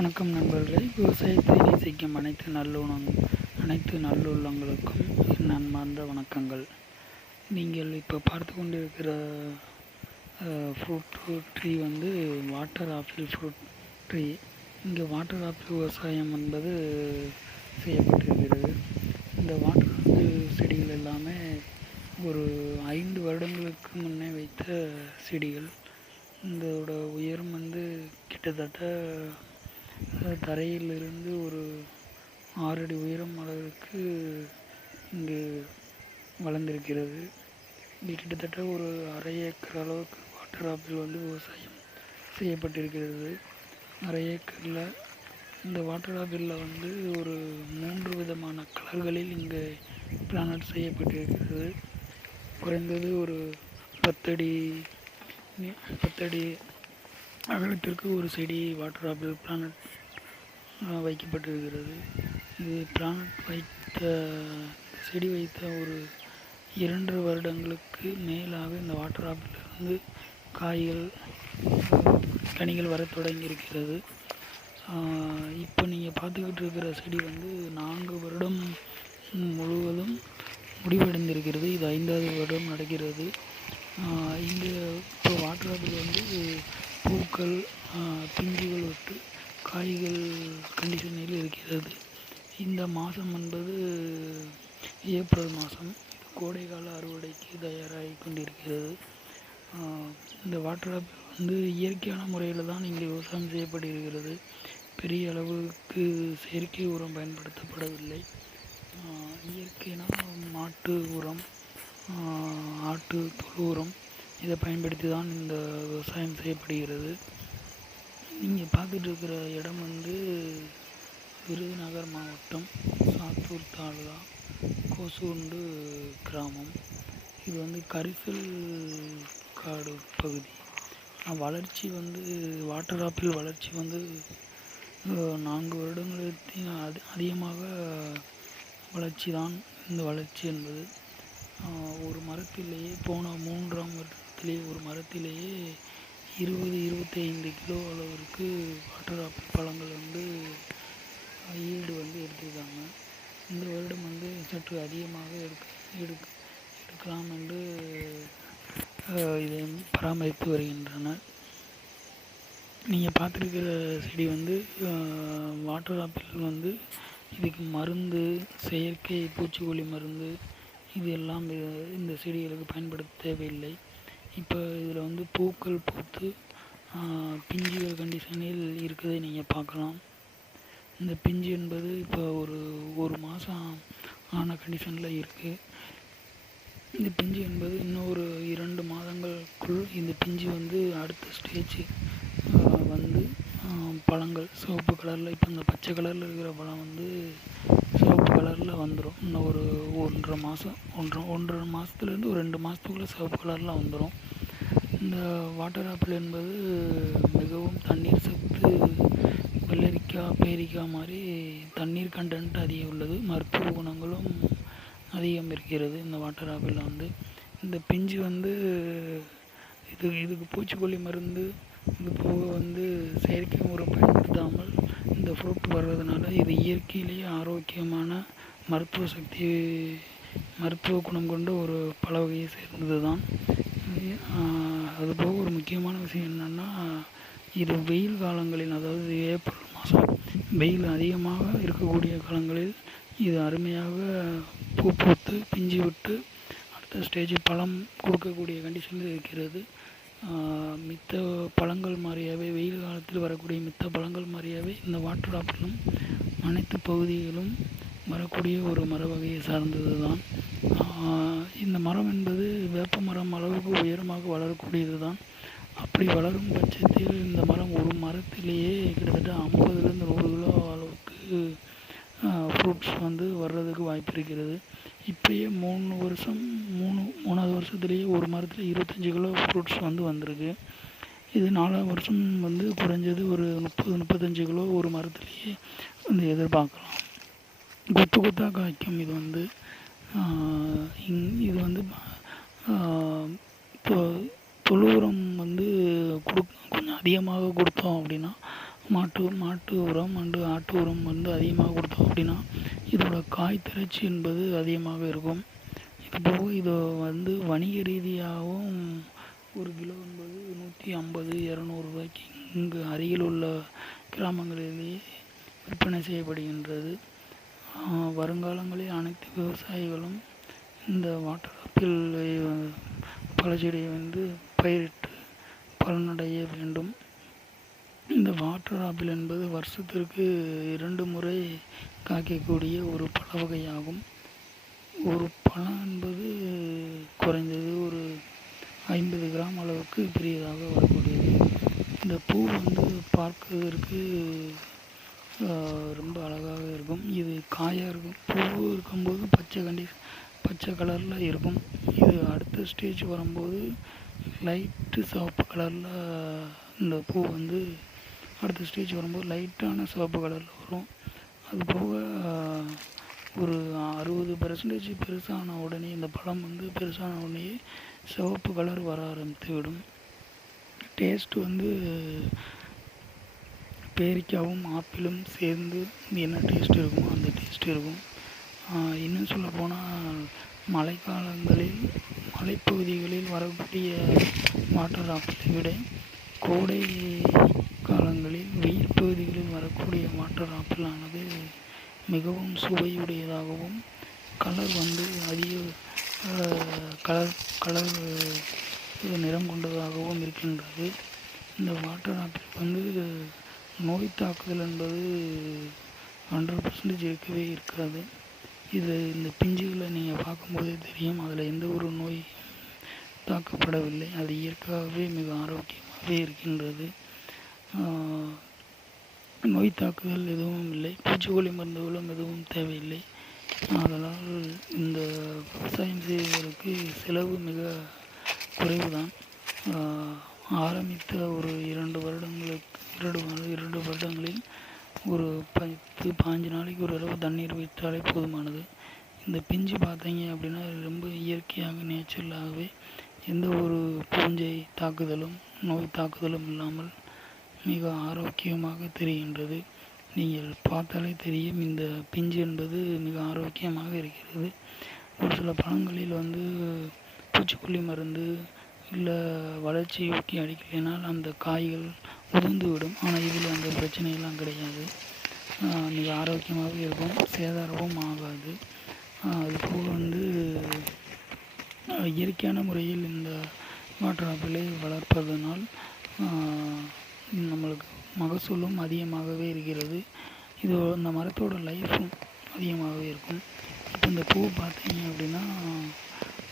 வணக்கம் நண்பர்களே. விவசாயத்தை நேசிக்கும் அனைத்து நல்லுள்ளங்களுக்கும் என் அன்பார்ந்த வணக்கங்கள். நீங்கள் இப்போ பார்த்து கொண்டிருக்கிற ஃப்ரூட் ட்ரீ வந்து வாட்டர் ஆப்பிள் ஃப்ரூட் ட்ரீ. இங்கே வாட்டர் ஆப்பிள் விவசாயம் என்பது செய்யப்பட்டிருக்கிறது. இந்த வாட்டர் ஆப்பிள் செடிகள் எல்லாமே ஒரு 5 வருடங்களுக்கு முன்னே வைத்த செடிகள். இதோட உயரம் வந்து கிட்டத்தட்ட தரையிலிருந்து ஒரு 6 அடி உயரம் அளவிற்கு இங்கு வளர்ந்திருக்கிறது. இது கிட்டத்தட்ட ஒரு அரை ஏக்கர் அளவுக்கு வாட்டர் ஆப்பிள் வந்து விவசாயம் செய்யப்பட்டிருக்கிறது. அரை ஏக்கரில் இந்த வாட்டர் ஆப்பிளில் வந்து ஒரு 3 விதமான கலர்களில் இங்கு பிளானட் செய்யப்பட்டிருக்கிறது. குறைந்தது ஒரு 10 அடி அகலத்திற்கு ஒரு செடி வாட்டர் ஆப்பிள் பிளானட் வைக்கப்பட்டிருக்கிறது. இது பிளானட் செடி வைத்த ஒரு 2 வருடங்களுக்கு மேலாக இந்த வாட்டர் ஆப்பிளிலிருந்து காய்கள் கனிகள் வர தொடங்கியிருக்கிறது. இப்போ நீங்கள் பார்த்துக்கிட்டு இருக்கிற செடி வந்து 4 வருடம் முழுவதும் முடிவடைந்திருக்கிறது. இது 5வது வருடம் நடக்கிறது. இங்கே இப்போ வாட்டர் ஆப்பிள் வந்து பூக்கள் பிஞ்சுகள் விட்டு காய்கள் கண்டிஷனில் இருக்கிறது. இந்த மாதம் என்பது ஏப்ரல் மாதம். இது கோடைக்கால அறுவடைக்கு தயாராகி கொண்டிருக்கிறது. இந்த வாட்டர் ஆப்பிள் வந்து இயற்கையான முறையில் தான் இங்கே விவசாயம் செய்யப்படுகிறது. பெரிய அளவுக்கு செயற்கை உரம் பயன்படுத்தப்படவில்லை. இயற்கைனா மாட்டு உரம், ஆட்டு தொழு உரம் இதை பயன்படுத்தி தான் இந்த விவசாயம் செய்யப்படுகிறது. நீங்கள் பார்த்துட்டு இருக்கிற இடம் வந்து விருதுநகர் மாவட்டம் சாத்தூர் தாலுகா கோசூண்டு கிராமம். இது வந்து கரிசல் காடு பகுதி. வளர்ச்சி வந்து வாட்டர் ஆப்பிள் வளர்ச்சி வந்து 4 வருடங்களுக்கு அதிகமாக வளர்ச்சி தான் இந்த வளர்ச்சி என்பது. ஒரு மரத்திலேயே போன 3ஆம் வருடத்திலேயே ஒரு மரத்திலேயே 20-25 கிலோ அளவிற்கு வாட்டர் ஆப்பிள் பழங்கள் வந்து ஈல்டு வந்து எடுத்துருக்காங்க. இந்த வருடம் வந்து சற்று அதிகமாக எடுக்கலாம் என்று இதை பராமரித்து வருகின்றனர். நீங்கள் பார்த்துருக்கிற செடி வந்து வாட்டர் ஆப்பிள் வந்து இதுக்கு மருந்து, செயற்கை பூச்சிக்கொல்லி மருந்து இது எல்லாம் இந்த செடிகளுக்கு பயன்படுத்த தேவையில்லை. இப்போ இதில் வந்து பூக்கள் பூத்து பிஞ்சுகள் கண்டிஷனில் இருக்கிறதை நீங்கள் பார்க்கலாம். இந்த பிஞ்சு என்பது இப்போ ஒரு மாதம் ஆன கண்டிஷனில் இருக்குது. இந்த பிஞ்சு என்பது இன்னும் ஒரு 2 மாதங்களுக்குள் இந்த பிஞ்சு வந்து அடுத்த ஸ்டேஜ் வந்து பழங்கள் சிவப்பு கலரில், இப்போ இந்த பச்சை கலரில் இருக்கிற பழம் வந்து சிவப்பு கலரில் வந்துடும். இன்னும் ஒரு 1.5 மாதம் 1.5 மாதத்துலேருந்து ஒரு 2 மாதத்துக்குள்ளே சிவப்பு கலரில் வந்துடும். இந்த வாட்டர் ஆப்பிள் என்பது மிகவும் தண்ணீர் சத்து, வெள்ளரிக்காய், பேரிக்காய் மாதிரி தண்ணீர் கண்டென்ட் அதிகம் உள்ளது. மருத்துவ குணங்களும் அதிகம் இருக்கிறது இந்த வாட்டர் ஆப்பிளில் வந்து. இந்த பிஞ்சு வந்து இதுக்கு பூச்சிக்கொல்லி மருந்து இது போக வந்து செயற்கை உரம் பயன்படுத்தாமல் இந்த ஃப்ரூட் வர்றதுனால இது இயற்கையிலேயே ஆரோக்கியமான மருத்துவ குணம் கொண்ட ஒரு பல வகையை சேர்ந்தது தான். அதுபோக ஒரு முக்கியமான விஷயம் என்னென்னா, இது வெயில் காலங்களில், அதாவது ஏப்ரல் மாதம் வெயில் அதிகமாக இருக்கக்கூடிய காலங்களில் இது அருமையாக பூத்து பிஞ்சு விட்டு அடுத்த ஸ்டேஜ் பழம் கொடுக்கக்கூடிய கண்டிஷனில் இருக்கிறது. மித்த பழங்கள் மாதிரியாகவே வெயில் காலத்தில் வரக்கூடிய மித்த பழங்கள் மாதிரியாகவே இந்த வாட்டர் ஆப்பிளும் அனைத்து பகுதிகளும் வரக்கூடிய ஒரு மர வகையை சார்ந்தது தான். இந்த மரம் என்பது வேப்ப மரம் அளவுக்கு உயரமாக வளரக்கூடியது தான். அப்படி வளரும் பட்சத்தில் இந்த மரம் ஒரு மரத்திலேயே கிட்டத்தட்ட 50-100 கிலோ அளவுக்கு ஃப்ரூட்ஸ் வந்து வர்றதுக்கு வாய்ப்பு இருக்கிறது. இப்போயே 3 வருஷத்துலேயே ஒரு மரத்தில் 25 கிலோ ஃப்ரூட்ஸ் வந்து வந்திருக்கு. இது 4ஆவது வருஷம் வந்து குறைஞ்சது ஒரு 30-35 கிலோ ஒரு மரத்துலேயே வந்து எதிர்பார்க்கலாம். கொத்தாக காய்க்கும். இது வந்து இது வந்து தொழு உரம் வந்து கொஞ்சம் அதிகமாக கொடுத்தோம் அப்படின்னா மாட்டு உரம் ஆட்டு உரம் வந்து அதிகமாக கொடுத்தோம் அப்படின்னா இதோட காய் திரட்சி என்பது அதிகமாக இருக்கும். இது போக இது வந்து வணிக ரீதியாகவும் ஒரு கிலோ என்பது 150 200 இங்கு அருகில் உள்ள கிராமங்களிலேயே விற்பனை செய்யப்படுகின்றது. வருங்காலங்களில் அனைத்து விவசாயிகளும் இந்த வாட்டர் ஆப்பிள் பழச்செடியை வந்து பயிரிட்டு பலனடைய வேண்டும். இந்த வாட்டர் ஆப்பிள் என்பது வருஷத்திற்கு 2 முறை காய்க்கக்கூடிய ஒரு பழ வகையாகும். ஒரு பழம் என்பது குறைந்தது ஒரு 50 கிராம் அளவுக்கு பெரியதாக வரக்கூடியது. இந்த பூ வந்து பார்ப்பதற்கு ரொம்ப அழகாக இருக்கும். இது காயாக இருக்கும். பூ இருக்கும்போது பச்சை கலரில் இருக்கும். இது அடுத்த ஸ்டேஜ் வரும்போது லைட்டு சிவப்பு கலரில் இந்த பூ வந்து அடுத்த ஸ்டேஜ் வரும்போது லைட்டான சிவப்பு கலரில் வரும். அதுபோக ஒரு 60% பெருசான உடனே இந்த பழம் வந்து பெருசான உடனே சிவப்பு கலர் வர ஆரம்பித்து விடும். டேஸ்ட் வந்து பேரிக்காவும் ஆப்பிளும் சேர்ந்து என்ன டேஸ்ட் இருக்குமோ அந்த டேஸ்ட் இருக்கும். இன்னும் சொல்லப்போனால் மழைக்காலங்களில் மலைப்பகுதிகளில் வரக்கூடிய வாட்டர் ஆப்பிளை விட கோடை காலங்களில் வெயில் பகுதிகளில் வரக்கூடிய வாட்டர் ஆப்பிளானது மிகவும் சுவையுடையதாகவும் கலர் வந்து அதிக கலர் நிறம் கொண்டதாகவும் இருக்கின்றது. இந்த வாட்டர் ஆப்பிள் வந்து நோய் தாக்குதல் என்பது 100% இருக்கவே இருக்காது. இந்த பிஞ்சுகளை நீங்கள் பார்க்கும்போதே தெரியும், அதில் எந்த ஒரு நோய் தாக்கப்படவில்லை. அது இயற்கையாகவே மிக ஆரோக்கியமாகவே இருக்கின்றது. நோய் தாக்குதல் எதுவும் இல்லை, பூச்சிக்கொல்லி மருந்துகளும் எதுவும் தேவையில்லை. அதனால் இந்த விவசாயம் செய்வதற்கு செலவு மிக குறைவுதான். ஆரம்பித்த ஒரு 2 வருடங்களில் ஒரு 10-15 நாளைக்கு ஒரு தடவை தண்ணீர் வைத்தாலே போதுமானது. இந்த பிஞ்சு பார்த்தீங்க அப்படின்னா ரொம்ப இயற்கையாக நேச்சுரலாகவே எந்த ஒரு பூஞ்சை தாக்குதலும் நோய் தாக்குதலும் இல்லாமல் மிக ஆரோக்கியமாக தெரிகின்றது. நீங்கள் பார்த்தாலே தெரியும், இந்த பிஞ்சு என்பது மிக ஆரோக்கியமாக இருக்கிறது. ஒரு சில பழங்களில் வந்து பூச்சிக்கொல்லி மருந்து இல்லை வளர்ச்சி ஊக்கி அடிக்கலைனால் அந்த காய்கள் உதிர்ந்து விடும். ஆனால் இதில் அந்த பிரச்சனையெல்லாம் கிடையாது. மிக ஆரோக்கியமாகவே இருக்கும், சேதாரமும் ஆகாது. அதுபோக வந்து இயற்கையான முறையில் இந்த வாட்டர் ஆப்பிளை வளர்ப்பதனால் நம்மளுக்கு மகசூலும் அதிகமாகவே இருக்கிறது. இந்த மரத்தோட லைஃப்பும் அதிகமாகவே இருக்கும். இப்போ இந்த பூ பார்த்தீங்க அப்படின்னா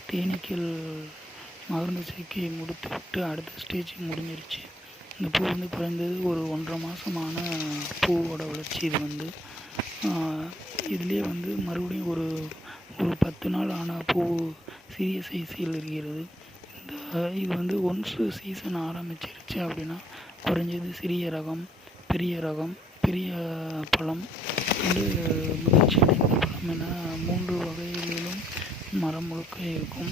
தேனீக்கள் மருந்து சேர்க்கை முடித்துவிட்டு அடுத்த ஸ்டேஜ் முடிஞ்சிருச்சு. இந்த பூ வந்து குறைந்தது ஒரு 1.5 மாதமான பூவோட வளர்ச்சி. இது வந்து இதுலேயே வந்து மறுபடியும் ஒரு 10 நாள் ஆன பூ சிறிய சைஸில் இருக்கிறது. இது வந்து ஒன்ஸ் சீசன் ஆரம்பிச்சிருச்சு அப்படின்னா குறைஞ்சது சிறிய ரகம், பெரிய பழம் வந்து முதிர்ச்சி அடைந்த பழம் என 3 வகைகளிலும் மரம் முழுக்க இருக்கும்.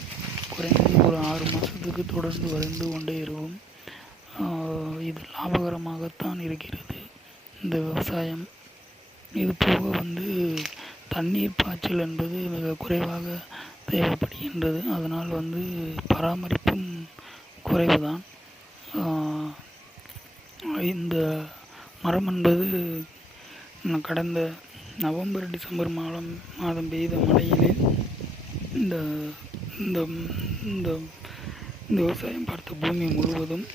குறைந்தது ஒரு 6 மாதத்துக்கு தொடர்ந்து வளர்ந்து கொண்டே இருக்கும். இது லாபகரமாகத்தான் இருக்கிறது இந்த விவசாயம். இது போக வந்து தண்ணீர் பாய்ச்சல் என்பது மிக குறைவாக தேவைப்படுகின்றது. அதனால் வந்து பராமரிப்பும் குறைவுதான். இந்த மரம் என்பது கடந்த நவம்பர் டிசம்பர் மாதம் பெய்த மழையிலே இந்த இந்த இந்த விவசாயம் பார்த்த பூமி முழுவதும்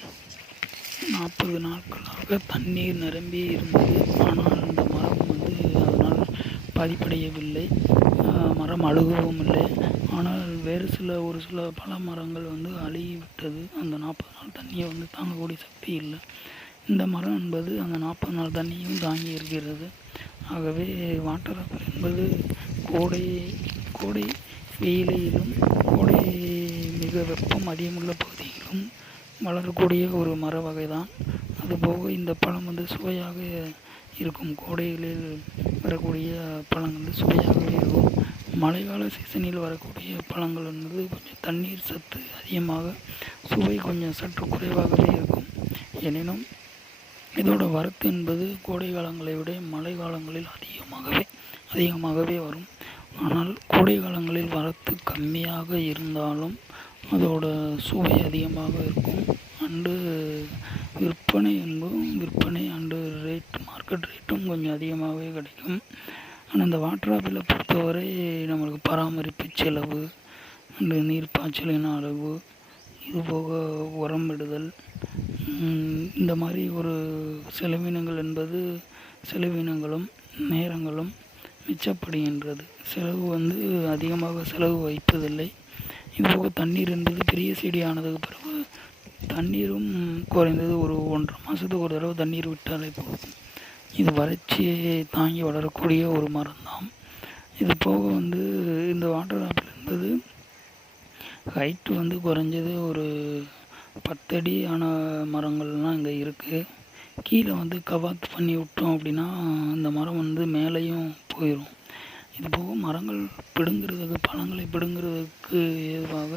40 நாட்களாக தண்ணீர் நிரம்பி இருந்தது. ஆனால் இந்த மரம் வந்து அதனால் பாதிப்படையவில்லை, மரம் அழுகவும் இல்லை. ஆனால் ஒரு சில பல மரங்கள் வந்து அழுகிவிட்டது. அந்த 40 நாள் தண்ணியை வந்து தாங்கக்கூடிய சக்தி இல்லை. இந்த மரம் என்பது அந்த 40 நாள் தண்ணியும் தாங்கி இருக்கிறது. ஆகவே வாட்டர் ஆப்பிள் என்பது கோடை வெயிலிலும் கோடை மிக வெப்பம் அதிகமுள்ள பகுதியிலும் வளரக்கூடிய ஒரு மர வகை தான். அதுபோக இந்த பழம் வந்து சுவையாக இருக்கும். கோடைகளில் வரக்கூடிய பழங்கள் வந்து சுவையாகவே இருக்கும். மழைக்கால சீசனில் வரக்கூடிய பழங்கள் வந்து கொஞ்சம் தண்ணீர் சத்து அதிகமாக, சுவை கொஞ்சம் சற்று குறைவாகவே இருக்கும். எனினும் இதோட வரத்து என்பது கோடை காலங்களை விட மழை காலங்களில் அதிகமாகவே வரும். ஆனால் கோடை காலங்களில் வரத்து கம்மியாக இருந்தாலும் அதோட சுவை அதிகமாக இருக்கும். அண்டு விற்பனை அண்டு மார்க்கெட் ரேட்டும் கொஞ்சம் அதிகமாகவே கிடைக்கும். ஆனால் இந்த வாட்டர் ஆப்பிளை பொறுத்தவரை நம்மளுக்கு பராமரிப்பு செலவு அண்டு நீர் பாய்ச்சலின் அளவு, இதுபோக உரமிடுதல், இந்த மாதிரி ஒரு செலவினங்களும் நேரங்களும் மிச்சப்படுகின்றது. அதிகமாக செலவு வைப்பதில்லை. இதுபோக தண்ணீர் என்பது பெரிய செடி ஆனதுக்கு பிறகு தண்ணீரும் குறைந்தது ஒரு 1.5 மாதத்துக்கு ஒரு தடவை தண்ணீர் விட்டாலே போதும். இது வறட்சியை தாங்கி வளரக்கூடிய ஒரு மரம் தான். இது போக இந்த வாட்டர் ஆப்பிள் என்பது ஹைட்டு குறைஞ்சது ஒரு 10 அடி ஆன மரங்கள்லாம் இங்கே இருக்குது. கீழே கவாத்து பண்ணி விட்டோம் அப்படின்னா இந்த மரம் மேலேயும் போயிடும். இது போக மரங்கள் பழங்களை பிடுங்கிறதுக்கு ஏதுவாக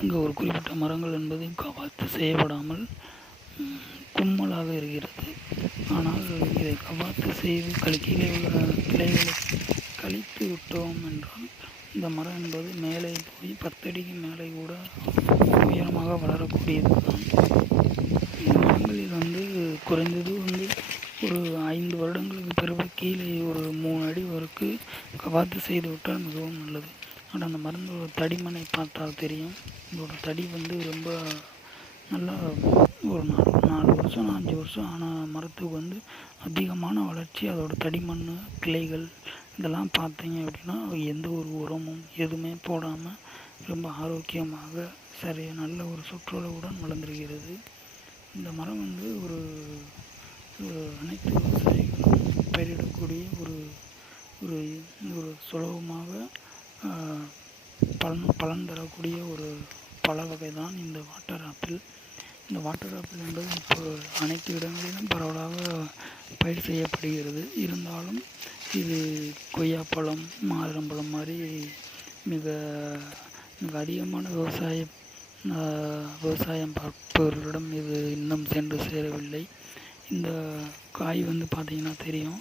இங்கே ஒரு குறிப்பிட்ட மரங்கள் என்பது கவாத்து செய்யப்படாமல் கும்மலாக இருக்கிறது. ஆனால் இதை கவாத்து செய்து கீழே உள்ள கிளைகளை கழித்து விட்டோம் என்றால் இந்த மரம் என்பது மேலே போய் 10 அடிக்கு மேலே கூட உயரமாக வளரக்கூடியது தான். இந்த மரங்களில் குறைந்தது ஒரு 5 வருடங்களுக்கு பிறகு கீழே ஒரு 3 அடி வரைக்கும் கவாத்து செய்து விட்டால் மிகவும் நல்லது. ஆனால் அந்த மருந்தோட தடிமனை பார்த்தால் தெரியும். இதோட தடி ரொம்ப நல்லா ஒரு 4 வருஷம் 5 வருஷம் ஆன மரத்துக்கு அதிகமான வளர்ச்சி. அதோட தடிமண், கிளைகள் இதெல்லாம் பார்த்தீங்க அப்படின்னா எந்த ஒரு உரமும் எதுவுமே போடாமல் ரொம்ப ஆரோக்கியமாக நல்ல ஒரு சுற்றுலாவுடன் வளர்ந்துருக்கிறது. இந்த மரம் ஒரு அனைத்து விவசாயிகளும் பயிரிடக்கூடிய ஒரு சுலபமாக பலன் தரக்கூடிய ஒரு பழ வகை தான் இந்த வாட்டர் ஆப்பிள். இந்த வாட்டர் ஆப்பிள் என்பது இப்போ அனைத்து இடங்களிலும் பரவலாக பயிர் செய்யப்படுகிறது. இருந்தாலும் இது கொய்யாப்பழம், மாதுளம்பழம் மாதிரி மிக மிக அதிகமான விவசாயம் பார்ப்பவர்களிடம் இது இன்னும் சென்று சேரவில்லை. இந்த காய் பார்த்திங்கன்னா தெரியும்,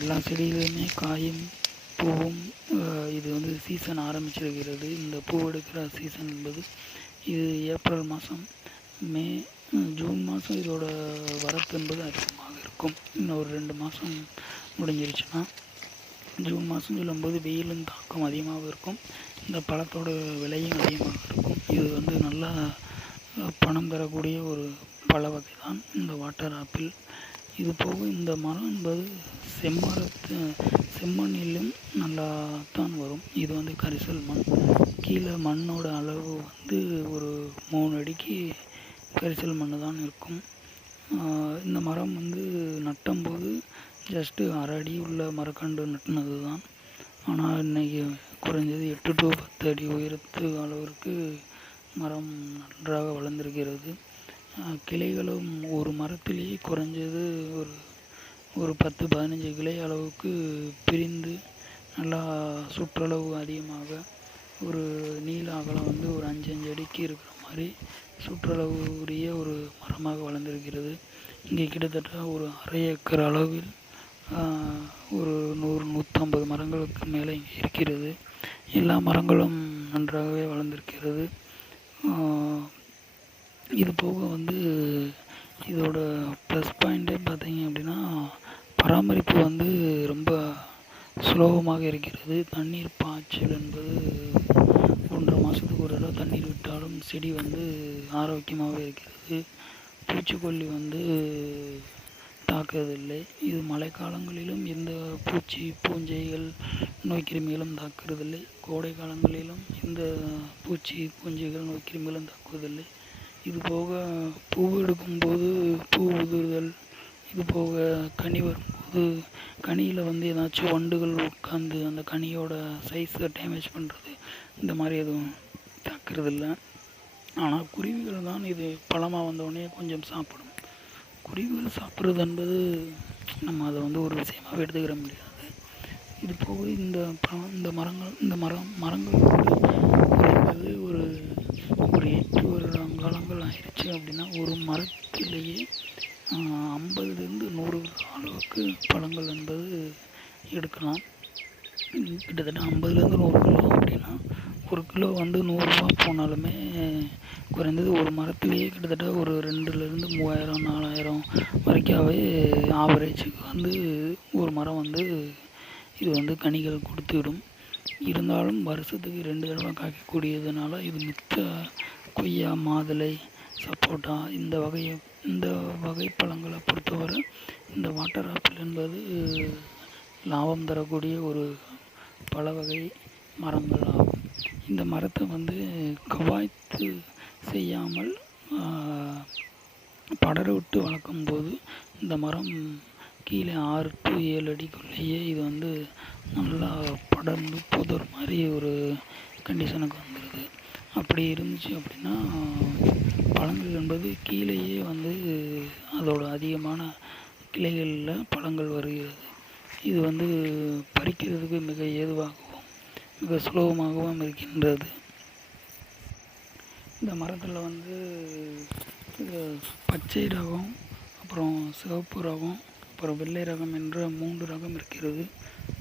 எல்லா செடியிலுமே காயும் பூவும் இது சீசன் ஆரம்பிச்சிருக்கிறது. இந்த பூ எடுக்கிற சீசன் என்பது இது ஏப்ரல் மாதம், ஜூன் மாதம் இதோட வரத்து என்பது அதிகமாக இருக்கும். இன்னும் ஒரு 2 மாதம் முடிஞ்சிருச்சுன்னா ஜூன் மாதம் சொல்லும்போது வெயிலும் தாக்கம் அதிகமாக இருக்கும். இந்த பழத்தோட விலையும் அதிகமாக இருக்கும். இது நல்லா பணம் தரக்கூடிய ஒரு பழ வகை தான் இந்த வாட்டர் ஆப்பிள். இது போக இந்த மரம் என்பது செம்மண்ணிலும் நல்லா தான் வரும். இது கரிசல் மண். கீழே மண்ணோட அளவு ஒரு 3 அடிக்கு கரிசல் மண் தான் இருக்கும். இந்த மரம் நட்டும்போது ஜஸ்ட்டு 1/2 அடி உள்ள மரக்கன்று நட்டினது தான். ஆனால் இன்றைக்கி குறைஞ்சது 8 to 10 அடி உயரத்து அளவிற்கு மரம் நன்றாக வளர்ந்திருக்கிறது. கிளைகளும் ஒரு மரத்திலேயே குறைஞ்சது ஒரு 10-15 கிளை அளவுக்கு பிரிந்து நல்லா சுற்றளவு அதிகமாக ஒரு நீள அகலம் ஒரு 5 அடிக்கு இருக்கிற மாதிரி சுற்றளவு உரிய ஒரு மரமாக வளர்ந்திருக்கிறது. இங்கே கிட்டத்தட்ட ஒரு 1/2 ஏக்கர் அளவில் ஒரு 100-150 மரங்களுக்கு மேலே இங்கே இருக்கிறது. எல்லா மரங்களும் நன்றாகவே வளர்ந்திருக்கிறது. இது போக இதோட ப்ளஸ் பாயிண்ட்டே பார்த்தீங்க அப்படின்னா பராமரிப்பு ரொம்ப சுலபமாக இருக்கிறது. தண்ணீர் பாய்ச்சல் என்பது 1.5 மாதத்துக்கு ஒரு தடவை தண்ணீர் விட்டாலும் செடி ஆரோக்கியமாகவே இருக்கிறது. பூச்சிக்கொல்லி தாக்குவதில்லை. இது மழைக்காலங்களிலும் எந்த பூஞ்சைகள், நோய்க்கிருமிகளும் தாக்குறதில்லை. கோடை காலங்களிலும் எந்த பூஞ்சைகள், நோய்க்கிருமிகளும் தாக்குவதில்லை. இது போக பூ எடுக்கும்போது பூ உதிர்தல், இது போக கனி வரும்போது கனியில் ஏதாச்சும் வண்டுகள் உட்காந்து அந்த கனியோட சைஸை டேமேஜ் பண்ணுறது, இந்த மாதிரி எதுவும் தாக்குறதில்லை. ஆனால் குருவிகள் தான் இது பழமாக வந்தோடனே கொஞ்சம் சாப்பிடும். குருவிகள் சாப்பிட்றது என்பது நம்ம அதை ஒரு விஷயமாக எடுத்துக்கிற முடியாது. இது போக இந்த மரங்கள் குறைந்தது ஒரு 8 வருடங்கள் ஆயிடுச்சு அப்படின்னா ஒரு மரத்திலேயே 50லேருந்து 100 கிலோ அளவுக்கு பழங்கள் என்பது எடுக்கலாம். கிட்டத்தட்ட 50லேருந்து 100 கிலோ அப்படின்னா, ஒரு கிலோ வந்து ரூ. 100 போனாலுமே குறைந்தது ஒரு மரத்திலேயே கிட்டத்தட்ட ஒரு 2லேருந்து 3000 4000 வரைக்காவே ஆவரேஜுக்கு வந்து ஒரு மரம் வந்து இது வந்து கனிகள் கொடுத்துவிடும். இருந்தாலும் வருஷத்துக்கு 2 தடவை காய்க்கக்கூடியதுனால இது மித்த கொய்யா, மாதுளை, சப்போட்டா இந்த வகை பழங்களை பொறுத்தவரை இந்த வாட்டர் ஆப்பிள் என்பது லாபம் தரக்கூடிய ஒரு பல வகை மரங்கள் ஆகும். இந்த மரத்தை வந்து கவாய்த்து செய்யாமல் படர விட்டு வளர்க்கும்போது இந்த மரம் கீழே 6 to 7 அடிக்குள்ளேயே இது வந்து நல்லா படர்ந்து புதர் மாதிரி ஒரு கண்டிஷனுக்கு வந்துடுது. அப்படி இருந்துச்சு அப்படின்னா பழங்கள் என்பது கீழேயே வந்து அதோட அதிகமான கிளைகளில் பழங்கள் வருகிறது. இது வந்து பறிக்கிறதுக்கு மிக ஏதுவாகவும் மிக சுலபமாகவும் இருக்கின்றது. இந்த மரத்தில் வந்து பச்சை ரகம், அப்புறம் சிவப்பு ரகம், அப்புறம் வெள்ளை ரகம் என்ற 3 ரகம் இருக்கிறது.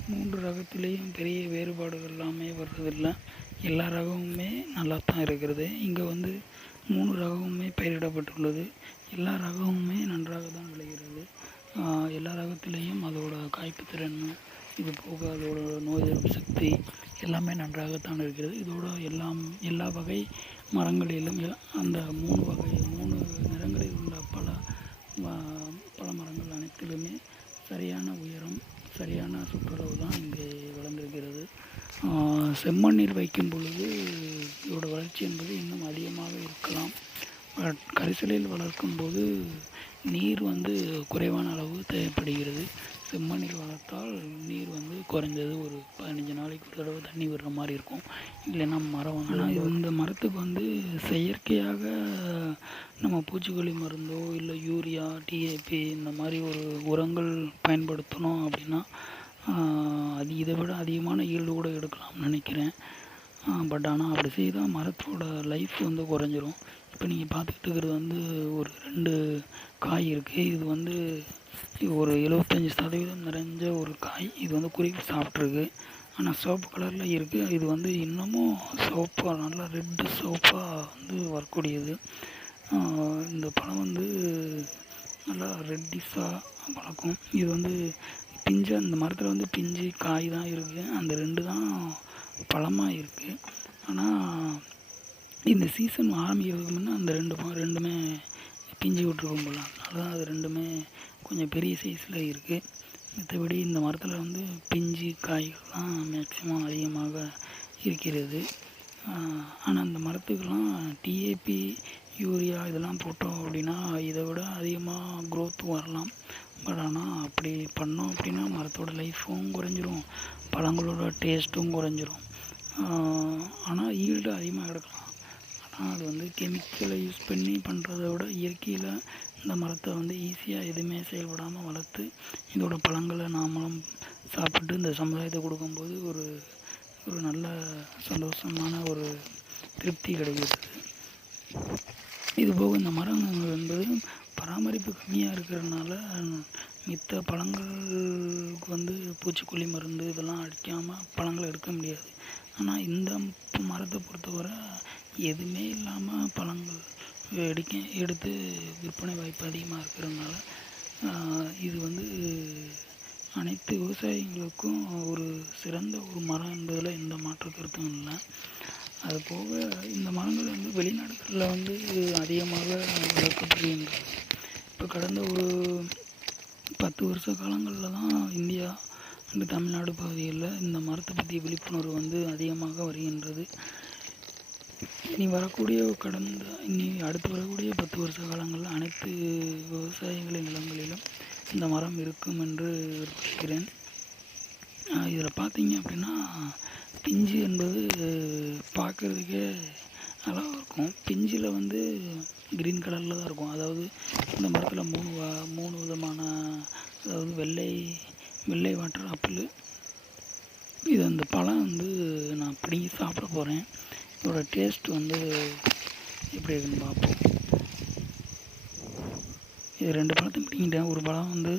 3 ரகத்துலேயும் பெரிய வேறுபாடுகள் எல்லாமே வர்றதில்லை. எல்லா ரகமுமே நல்லா தான் இருக்கிறது. இங்கே வந்து 3 ரகமுமே பயிரிடப்பட்டுள்ளது. எல்லா ரகமுமே நன்றாக தான் விளைகிறது. எல்லா ரகத்திலையும் அதோட காய்ப்பு திறன், இது போக அதோட நோய் எதிர்ப்பு சக்தி எல்லாமே நன்றாகத்தான் இருக்கிறது. இதோட எல்லா வகை மரங்களிலும் அந்த 3 நிறங்களில் உள்ள பல மரங்கள் அனைத்திலுமே சரியான உயரம், சரியான சுற்றளவு தான் இங்கே வளர்ந்திருக்கிறது. செம்மண்ணில் வைக்கும் பொழுது இதோட வளர்ச்சி என்பது இன்னும் அதிகமாக இருக்கலாம். கரிசலில் வளர்க்கும்போது நீர் வந்து குறைவான அளவு தேவைப்படுகிறது. செம்மண்ணில் வளர்த்தால் நீர் வந்து குறைஞ்சது ஒரு 15 நாளைக்கு ஒரு தடவை தண்ணி விடுற மாதிரி இருக்கும். இல்லைன்னா மரம் வந்து ஆனால் இந்த மரத்துக்கு வந்து செயற்கையாக நம்ம பூச்சிக்கொல்லி மருந்தோ இல்லை யூரியா, டிஏபி இந்த மாதிரி ஒரு உரங்கள் பயன்படுத்தணும் அப்படின்னா இதை விட அதிகமான ஈல்டு கூட எடுக்கலாம்னு நினைக்கிறேன். பட் ஆனால் அப்படி செய்தால் மரத்தோட லைஃப் வந்து குறைஞ்சிரும். இப்போ நீங்கள் பார்த்துக்கிட்டு இருக்கிறது வந்து ஒரு 2 காய் இருக்குது. இது வந்து ஒரு 75% நிறைஞ்ச ஒரு காய். இது வந்து குருவி சாப்பிட்ருக்கு. ஆனால் சிவப்பு கலரில் இருக்குது. இது வந்து இன்னமும் சிவப்பாக நல்லா ரெட்டு சிவப்பாக வந்து வரக்கூடியது. இந்த பழம் வந்து நல்லா ரெட்டிஷாக வளர்க்கும். இது வந்து பிஞ்சு, அந்த மரத்தில் வந்து பிஞ்சு காய் தான் இருக்குது. அந்த 2 தான் பழமாக இருக்குது. ஆனால் இந்த சீசன் ஆரம்பிக்கிறதுக்கு முன்னே அந்த ரெண்டுமே பிஞ்சு விட்டுருக்கும் போல். அதனால தான் அது 2மே கொஞ்சம் பெரிய சைஸில் இருக்குது. மற்றபடி இந்த மரத்தில் வந்து பிஞ்சு காய்கள்லாம் மேக்ஸிமம் அதிகமாக இருக்கிறது. ஆனால் அந்த மரத்துக்கெல்லாம் டிஏபி, யூரியா இதெல்லாம் போட்டோம் அப்படின்னா இதை விட அதிகமாக க்ரோத் வரலாம். பட் ஆனால் அப்படி பண்ணோம் அப்படின்னா மரத்தோட லைஃப்பும் குறைஞ்சிரும், பழங்களோட டேஸ்ட்டும் குறைஞ்சிரும். ஆனால் ஈல்டு அதிகமாக எடுக்கலாம். ஆனால் அது வந்து கெமிக்கலை யூஸ் பண்ணி பண்ணுறத விட இயற்கையில் இந்த மரத்தை வந்து ஈஸியாக எதுவுமே செயல்படாமல் வளர்த்து இதோட பழங்களை நாமளும் சாப்பிட்டு இந்த சமுதாயத்தை கொடுக்கும்போது ஒரு ஒரு நல்ல சந்தோஷமான ஒரு திருப்தி கிடைக்கிறது. இதுபோக இந்த மரங்கள் என்பது பராமரிப்பு கம்மியாக இருக்கிறதுனால மித்த பழங்களுக்கு வந்து பூச்சிக்கொல்லி மருந்து இதெல்லாம் அடிக்காமல் பழங்களை எடுக்க முடியாது. ஆனால் இந்த மரத்தை பொறுத்தவரை எதுவுமே இல்லாமல் பழங்கள் எடுத்து விற்பனை வாய்ப்பு அதிகமாக இருக்கிறதுனால இது வந்து அனைத்து விவசாயிகளுக்கும் ஒரு சிறந்த ஒரு மரம் என்பதில் எந்த மாற்று கருத்தும் இல்லை. அதுபோக இந்த மரங்கள் வந்து வெளிநாடுகளில் வந்து அதிகமாக வளர்க்கப்படுகின்றது. இப்போ கடந்த ஒரு 10 வருஷ காலங்களில் தான் இந்தியா அண்டு தமிழ்நாடு பகுதிகளில் இந்த மரத்தை பற்றி விழிப்புணர்வு வந்து அதிகமாக வருகின்றது. இனி அடுத்து வரக்கூடிய 10 வருஷ காலங்களில் அனைத்து விவசாயிகளின் நிலங்களிலும் இந்த மரம் இருக்கும் என்று எதிர்பார்க்கிறேன். இதில் பார்த்தீங்க அப்படின்னா பிஞ்சு என்பது பார்க்குறதுக்கே நல்லா இருக்கும். பிஞ்சில் வந்து க்ரீன் கலரில் தான் இருக்கும். அதாவது இந்த மரத்தில் 3 விதமான, அதாவது வெள்ளை வாட்டர் ஆப்பிள். இது அந்த பழம் வந்து நான் பிடுங்கி சாப்பிட போகிறேன். இதோட டேஸ்ட் வந்து எப்படி இருக்குன்னு பார்ப்போம். இது 2 பழத்தையும் பிடிங்கிட்டேன். ஒரு பழம் வந்து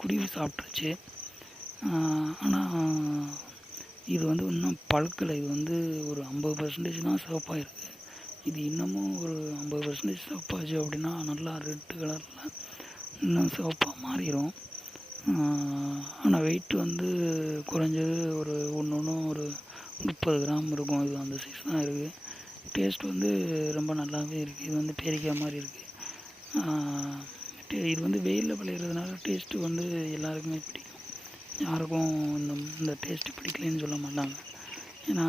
குருவி சாப்பிட்ருச்சு. ஆனால் இது வந்து இன்னும் பழுக்கலை. இது வந்து ஒரு 50% தான் சிவப்பாக இருக்குது. இது இன்னமும் ஒரு 50% சிவப்பாச்சு அப்படின்னா நல்லா ரெட்டு கலரில் இன்னும் சிவப்பாக மாறிடும். ஆனால் வெயிட் வந்து குறைஞ்சது ஒரு ஒன்றும் ஒரு 30 கிராம் இருக்கும். இது அந்த சைஸ் தான் இருக்குது. டேஸ்ட் வந்து ரொம்ப நல்லாவே இருக்குது. இது வந்து பேரிக்காய் மாதிரி இருக்குது. இது வந்து வெயிலில் விளையிறதுனால டேஸ்ட்டு வந்து எல்லாருக்குமே பிடிக்கும். யாருக்கும் இந்த டேஸ்ட்டு பிடிக்கலன்னு சொல்ல மாட்டாங்க. ஏன்னா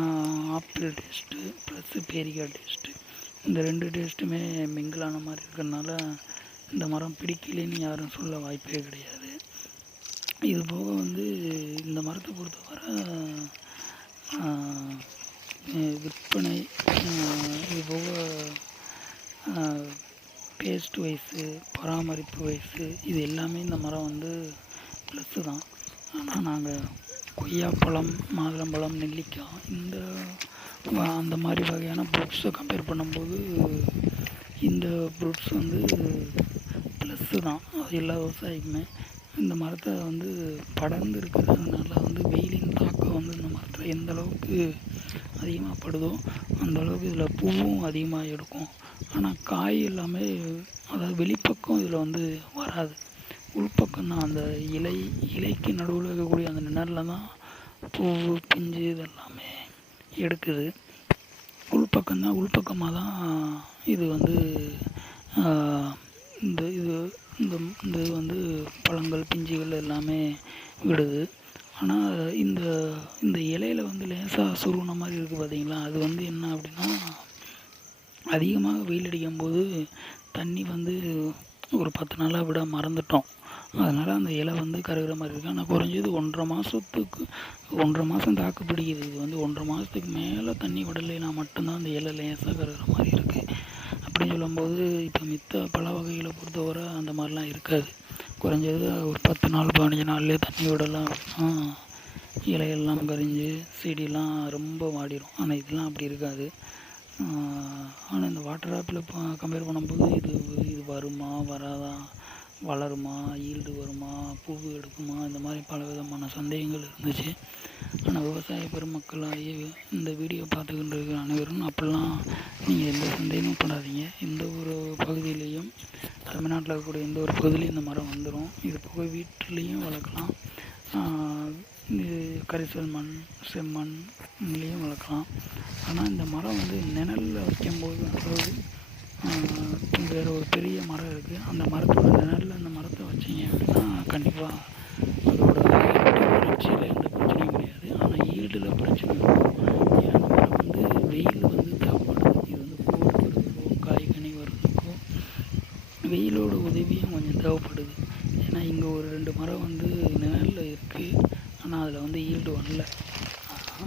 ஆப்பிள் டேஸ்ட்டு ப்ளஸ்ஸு பேரிக்காய் டேஸ்ட்டு இந்த 2 டேஸ்ட்டுமே மிங்கிளான மாதிரி இருக்கிறதுனால இந்த மரம் பிடிக்கலன்னு யாரும் சொல்ல வாய்ப்பே கிடையாது. இது போக வந்து இந்த மரத்தை பொறுத்தவரை விற்பனை, இது போக டேஸ்ட் வைஸு, பராமரிப்பு வைஸு இது எல்லாமே இந்த மரம் வந்து ப்ளஸ்ஸு தான். ஆனால் நாங்கள் கொய்யாப்பழம், மாதுளம்பழம், நெல்லிக்காய் அந்த மாதிரி வகையான ஃப்ரூட்ஸை கம்பேர் பண்ணும்போது இந்த ஃப்ரூட்ஸ் வந்து ப்ளஸ்ஸு தான். அது எல்லா விவசாயிக்குமே இந்த மரத்தை வந்து படர்ந்து இருக்கிறதுனால வந்து வெயிலின் தாக்கம் வந்து இந்த மரத்தில் எந்த அளவுக்கு அதிகமாக படுதோ அந்த அளவுக்கு இதில் பூவும் அதிகமாக எடுக்கும். ஆனால் காய் எல்லாமே அதாவது வெளிப்பக்கம் இதில் வந்து வராது. உள்பக்கம் தான் அந்த இலைக்கு நடுவில் இருக்கக்கூடிய அந்த நிழலில் தான் பூ, பிஞ்சு இதெல்லாமே எடுக்குது. உள்பக்கமாக தான் இது வந்து இந்த இது இந்த இந்த வந்து பழங்கள், பிஞ்சுகள் எல்லாமே விடுது. ஆனால் இந்த இலையில் வந்து லேசாக சுருங்கின மாதிரி இருக்குது பார்த்தீங்களா, அது வந்து என்ன அப்படின்னா அதிகமாக வெயில் அடிக்கும்போது தண்ணி வந்து ஒரு 10 நாளாக விட மறந்துட்டோம். அதனால் அந்த இலை வந்து கருகிற மாதிரி இருக்குது. ஆனால் குறைஞ்சது 1.5 மாதம் தாக்கு பிடிக்குது. இது வந்து 1.5 மாதத்துக்கு மேலே தண்ணி விடலைன்னா மட்டும்தான் அந்த இலை லேசாக கருகிற மாதிரி இருக்குது. அப்படின்னு சொல்லும்போது இப்போ மித்த பல வகைகளை பொறுத்தவரை அந்த மாதிரிலாம் இருக்காது. குறைஞ்சது ஒரு 10 நாள் 15 நாள்லேயே தண்ணி விடலாம் அப்படின்னா இலையெல்லாம் கரிஞ்சு செடியெல்லாம் ரொம்ப வாடிடும். ஆனால் இதெல்லாம் அப்படி இருக்காது. ஆனால் இந்த வாட்டர் ஆப்பிள் கம்பேர் பண்ணும்போது இது வருமா வராதா, வளருமா, ஈல்டு வருமா, பூ எடுக்குமா, இந்த மாதிரி பல விதமான சந்தேகங்கள் இருந்துச்சு. ஆனால் விவசாய பெருமக்களாகிய இந்த வீடியோ பார்த்துக்கிட்டு இருக்கிற அனைவரும் அப்படிலாம் நீங்கள் எந்த சந்தேகமும் படாதீங்க. எந்த ஒரு பகுதியிலையும் தமிழ்நாட்டில் இருக்கக்கூடிய எந்த ஒரு பகுதியிலையும் இந்த மரம் வந்துடும். இது போக வீட்டிலையும் வளர்க்கலாம். இது கரிசல் மண், செம்மண்லேயும் வளர்க்கலாம். ஆனால் இந்த மரம் வந்து நிழலில் வைக்கும்போது அதாவது வேறு ஒரு பெரிய மரம் இருக்குது. அந்த மரத்தோட நிழலில் அந்த மரத்தை வச்சிங்க அப்படின்னா கண்டிப்பாக அதோட வளர்ச்சியில் எந்த பிரச்சனையும் கிடையாது. ஆனால் ஈல்டில் பிரச்சனை இருக்கும். ஏன்னா அந்த மரம் வந்து வெயில் வந்து தேவைப்படுது. இது வந்து பூ எடுக்கிறதுக்கோ காய்கனி வர்றதுக்கோ வெயிலோட உதவியும் கொஞ்சம் தேவைப்படுது. ஏன்னா இங்கே ஒரு 2 மரம் வந்து நிழலில் இருக்குது. ஆனால் அதில் வந்து ஈல்டு வரல.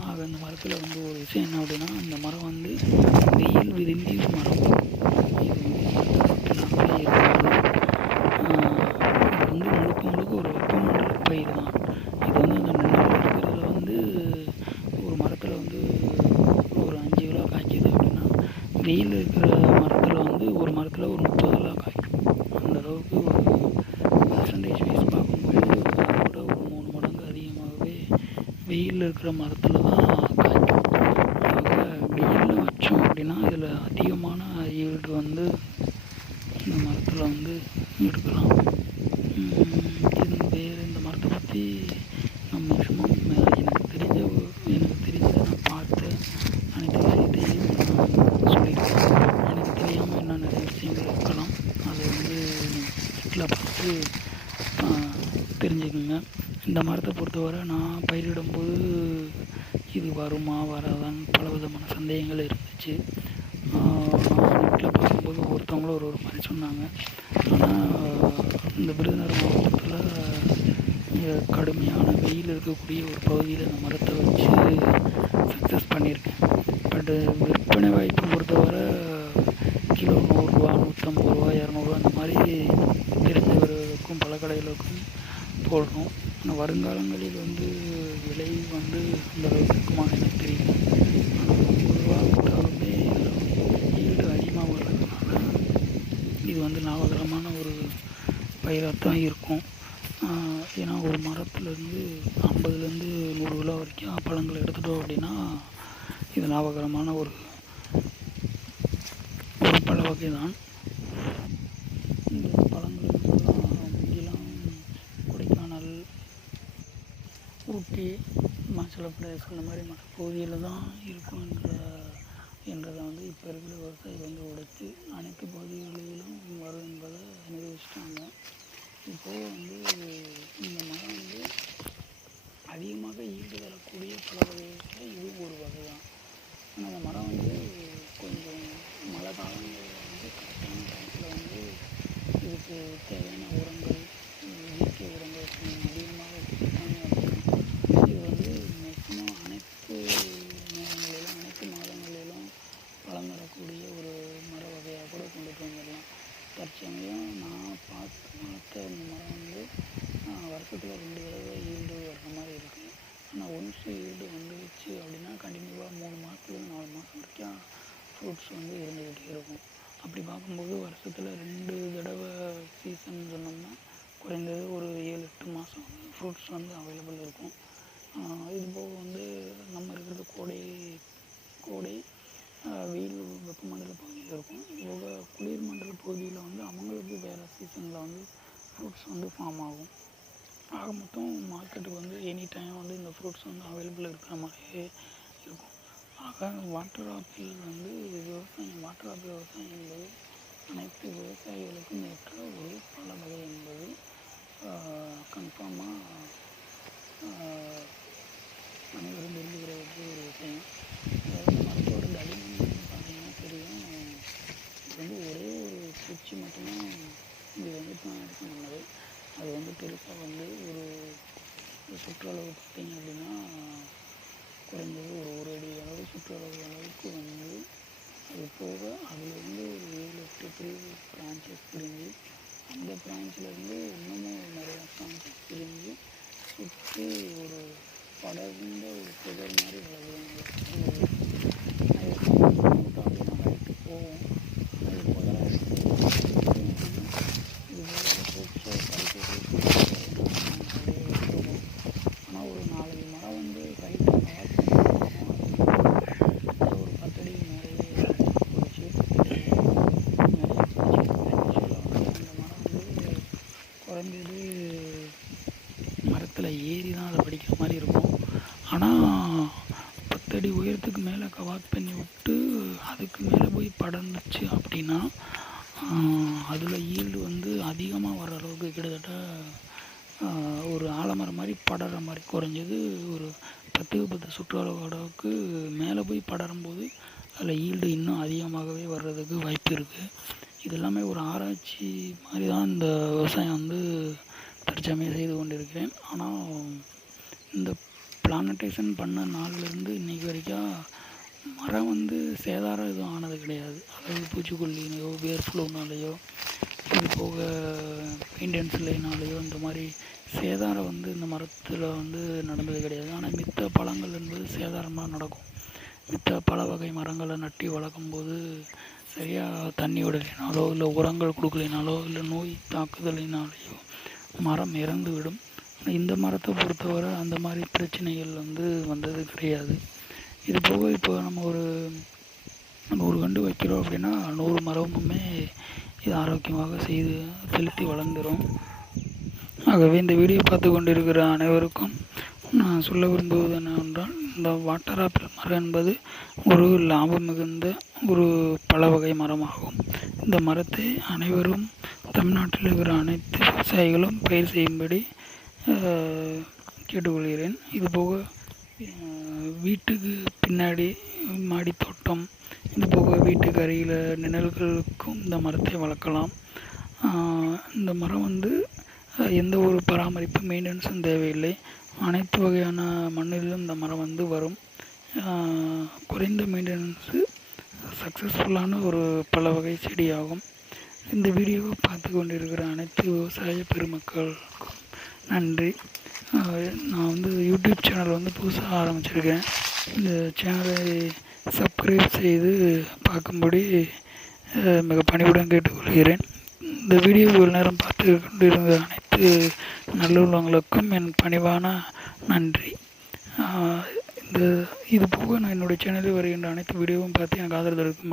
ஆக இந்த மரத்தில் வந்து ஒரு விஷயம் என்ன அப்படின்னா இந்த மரம் வந்து வெயில் விரும்பி மரம். இது வந்து இருந்தாலும் இது வந்து முழுக்க ஒரு வெப்பமண்டல பயிர் தான். இது வந்து அந்த நிழல் இருக்கிறதுல வந்து ஒரு மரத்தில் வந்து ஒரு 5 கிலோ காய்க்குது அப்படின்னா வெயில் இருக்கிற மரத்தில் வந்து ஒரு மரத்தில் ஒரு 30 கிலோ காய்க்கும். அந்த அளவுக்கு ஒரு பர்சன்டேஜ் வைஸ் பார்க்கும்போது அதோட ஒரு 3 மடங்கு அதிகமாகவே வெயில் இருக்கிற மரத்தில் தான் காய்க்கும். ஆக வெயிலில் வச்சோம் அப்படின்னா இதில் அதிகமான ஈல்டு வந்து இந்த மரத்தில் வந்து எடுக்கலாம். வேறு இந்த மரத்தை பற்றி நான் மேக்ஸிமம் எனக்கு தெரிஞ்சதை நான் பார்த்த அனைத்து விஷயத்தையும் நான் சொல்லியிருக்கேன். எனக்கு தெரியாமல் இன்னும் நிறைய விஷயங்கள் இருக்கலாம். அதை வந்து வீட்டில் பார்த்து தெரிஞ்சுக்கோங்க. இந்த மரத்தை பொறுத்தவரை நான் பயிரிடும்போது இது வருமா வராதான்னு பல விதமான சந்தேகங்கள் இருந்துச்சு. வீட்டில் பார்க்கும்போது ஒருத்தவங்களும் ஒரு மாதிரி சொன்னாங்க. ஆனால் இந்த விருதுநகர் மாவட்டத்தில் கடுமையான வெயில் இருக்கக்கூடிய ஒரு பகுதியில் இந்த மரத்தை வச்சு சக்ஸஸ் பண்ணியிருக்கேன். பட்டு விற்பனை வாய்ப்பு பொறுத்தவரை கிலோ 100 ரூபா, 150 ரூபா, 200 ரூபா அந்த மாதிரி தெரிஞ்சவர்களுக்கும் பல கடைகளுக்கும் போடுறோம். ஆனால் வருங்காலங்களில் வந்து விலை வந்து அந்த அளவுக்கு இருக்குமான்னு எனக்கு தெரியல. ஆனால் 50 ரூபா விட்டாலுமே ஈல்டு அதிகமாக வர்றதுனால இது வந்து லாபகரமான ஒரு பயிராக தான் இருக்கும். ஏன்னா ஒரு மரத்துலேருந்து 50லேருந்து 100 கிலோ வரைக்கும் பழங்கள் எடுத்துட்டோம் அப்படின்னா இது லாபகரமான ஒரு பழ வகை தான். இந்த பழங்கள் முகிலம், கொடைக்கானல், ஊட்டி, இமாச்சல பிரதேசம் இந்த மாதிரி மலைப்பகுதியில் தான் இருக்கும் என்றதை வந்து இப்போ இருக்கிற விவசாயிகள் வந்து உடைத்து அனைத்து பகுதிகளிலும் வரும் என்பதை நிரூபிச்சிட்டாங்க. இப்போது வந்து இந்த மரம் வந்து அதிகமாக ஈடு தரக்கூடிய பல வகைகளில் இது ஒரு வகை தான். ஆனால் அந்த மரம் வந்து கொஞ்சம் மழை காலங்களில் வந்து கரெக்டான டைத்தில் வந்து இதுக்கு தேவையான உரங்கள், இயற்கை உரங்கள் அதிகமாக கொடுத்தாங்க அப்படின்னா இது வந்து மேக்ஸிமம் அனைத்து நேரங்களிலும் அனைத்து மாதங்களிலும் பழம் தரக்கூடிய ஒரு மர வகையாக கூட கொண்டுட்டு வந்துடலாம். தற்சமயம் நான் பார்த்த இந்த மரம் வந்து வருஷத்தில் 2 தடவை ஈல்டு வர்ற மாதிரி இருக்குது. ஆனால் ஒன்ஸ் ஈல்டு வந்துடுச்சு அப்படின்னா கண்டினியூவாக 3 மாதத்துலேருந்து 4 மாதம் வரைக்கும் ஃப்ரூட்ஸ் வந்து இருந்துக்கிட்டே இருக்கும். அப்படி பார்க்கும்போது வருஷத்தில் 2 தடவை சீசன் சொன்னோம்னா குறைந்தது ஒரு 7-8 மாதம் வந்து ஃப்ரூட்ஸ் வந்து அவைலபிள் இருக்கும். இது போக வந்து நம்ம இருக்கிறது கோடை வெயில் வெப்பமண்டல பகுதியில் இருக்கும். இது போக குளிர் மண்டல பகுதியில் வந்து அவங்களுக்கு வேறு சீசனில் வந்து ஃப்ரூட்ஸ் வந்து ஃபார்ம் ஆகும். ஆக மொத்தம் மார்க்கெட்டுக்கு வந்து எனி டைம் வந்து இந்த ஃப்ரூட்ஸ் வந்து அவைலபிள் இருக்கிற மாதிரியே இருக்கும். ஆக வாட்டர் ஆப்பிள் விவசாயம் என்பது அனைத்து விவசாயிகளுக்கும் ஏற்ற ஒரு பல வகை என்பது கன்ஃபார்மாக அனைவரும் தெரிஞ்சுக்கிற ஒரு விஷயம். அதாவது மரத்தோட தடிமன் பார்த்தீங்கன்னா தெரியும். இது வந்து ஒரே ஒரு பூச்சி மட்டும்தான் இது வந்து எடுத்து பண்ணது. அது வந்து பெருசாக வந்து ஒரு சுற்றளவு பார்த்திங்க அப்படின்னா குறைஞ்சது ஒரு அடி அளவு சுற்றளவு அளவுக்கு வந்து அது போக அதில் வந்து ஒரு 7-8 பிரிவு பிரான்ச்சஸ் பிரிஞ்சு அந்த பிரான்ச்சிலேருந்து இன்னமும் நிறையா பிரான்ச்சஸ் பிரிஞ்சு சுற்றி ஒரு படர்ந்த ஒரு புதர் மாதிரி வளருவாங்க. அப்படின்னா ஹைட்டு போகும். அது புதராக இது போக ஆனால் ஒரு 4 மரம் வந்து ஹைட்டாக ஒரு 10 அடி மேலேயே போச்சு. அந்த மரம் வந்து குறைஞ்சது மரத்தில் ஏறி தான் அதை படிக்கிற மாதிரி இருக்கும். ஆனால் 10 அடி உயரத்துக்கு மேலே கவாத் பண்ணி விட்டு அதுக்கு மேலே போய் படர்ந்துச்சு அப்படின்னா அதில் ஈல்டு வந்து அதிகமாக வர அளவுக்கு கிட்டத்தட்ட ஒரு ஆலமரம் மாதிரி படற மாதிரி குறைஞ்சது ஒரு 10 சுற்றளவு அளவுக்கு மேலே போய் படரும்போது அதில் ஈல்டு இன்னும் அதிகமாகவே வர்றதுக்கு வாய்ப்பு இருக்குது. இது எல்லாமே ஒரு ஆராய்ச்சி மாதிரி தான் இந்த விவசாயம் வந்து தற்சமயம் செய்து கொண்டிருக்கிறேன். ஆனால் இந்த பிளானட்டேஷன் பண்ண நாள்லேருந்து இன்றைக்கி வரைக்கும் மரம் வந்து சேதாரம் எதுவும் ஆனது கிடையாது. அதாவது பூச்சிக்கொல்லினாலையோ வேர் ஃப்ளூனாலேயோ இது போக மெயின்டெனன்ஸ் இல்லைனாலேயோ இந்த மாதிரி சேதாரம் வந்து இந்த மரத்தில் வந்து நடந்தது கிடையாது. ஆனால் மித்த பழங்கள் என்பது சேதாரமாக நடக்கும். மித்த பல வகை மரங்களை நட்டி வளர்க்கும்போது சரியாக தண்ணி விடலைனாலோ இல்லை உரங்கள் கொடுக்கலைனாலோ இல்லை நோய் தாக்குதலினாலேயோ மரம் இறந்து விடும். இந்த மரத்தை பொறுத்தவரை அந்த மாதிரி பிரச்சனைகள் வந்து வந்தது கிடையாது. இது போக இப்போ நம்ம ஒரு 100 கன்று வைக்கிறோம் அப்படின்னா 100 மரமுமே இது ஆரோக்கியமாக செலுத்தி வளர்ந்துடும். ஆகவே இந்த வீடியோ பார்த்து கொண்டிருக்கிற அனைவருக்கும் நான் சொல்ல விரும்புவது என்னவென்றால், இந்த வாட்டர் ஆப்பிள் மரம் என்பது ஒரு லாபம் மிகுந்த ஒரு பல வகை மரமாகும். இந்த மரத்தை அனைவரும் தமிழ்நாட்டில் இருக்கிற அனைத்து விவசாயிகளும் பயிர் செய்யும்படி கேட்டுக்கொள்கிறேன். இதுபோக வீட்டுக்கு பின்னாடி மாடித்தோட்டம், இது போக வீட்டுக்கு அருகில் நிழல்களுக்கும் இந்த மரத்தை வளர்க்கலாம். இந்த மரம் வந்து எந்த ஒரு பராமரிப்பு மெயின்டெனன்ஸும் தேவையில்லை. அனைத்து வகையான மண்ணிலும் இந்த மரம் வந்து வரும். குறைந்த மெயின்டெனன்ஸு சக்ஸஸ்ஃபுல்லான ஒரு பல வகை செடியாகும். இந்த வீடியோவை பார்த்து கொண்டிருக்கிற அனைத்து விவசாய பெருமக்களுக்கும் நன்றி. நான் வந்து யூடியூப் சேனல் வந்து புதுசாக ஆரம்பிச்சிருக்கேன். இந்த சேனலை சப்ஸ்கிரைப் செய்து பார்க்கும்படி மிக பணிவுடன் கேட்டுக்கொள்கிறேன். இந்த வீடியோ இவ்வளவு நேரம் பார்த்து கொண்டிருந்த அனைத்து நல்லுள்ளவங்களுக்கும் என் பணிவான நன்றி. இந்த இது போக நான் என்னுடைய சேனலில் வருகின்ற அனைத்து வீடியோவும் பார்த்து எனக்கு ஆதரவு தருக்கும்படி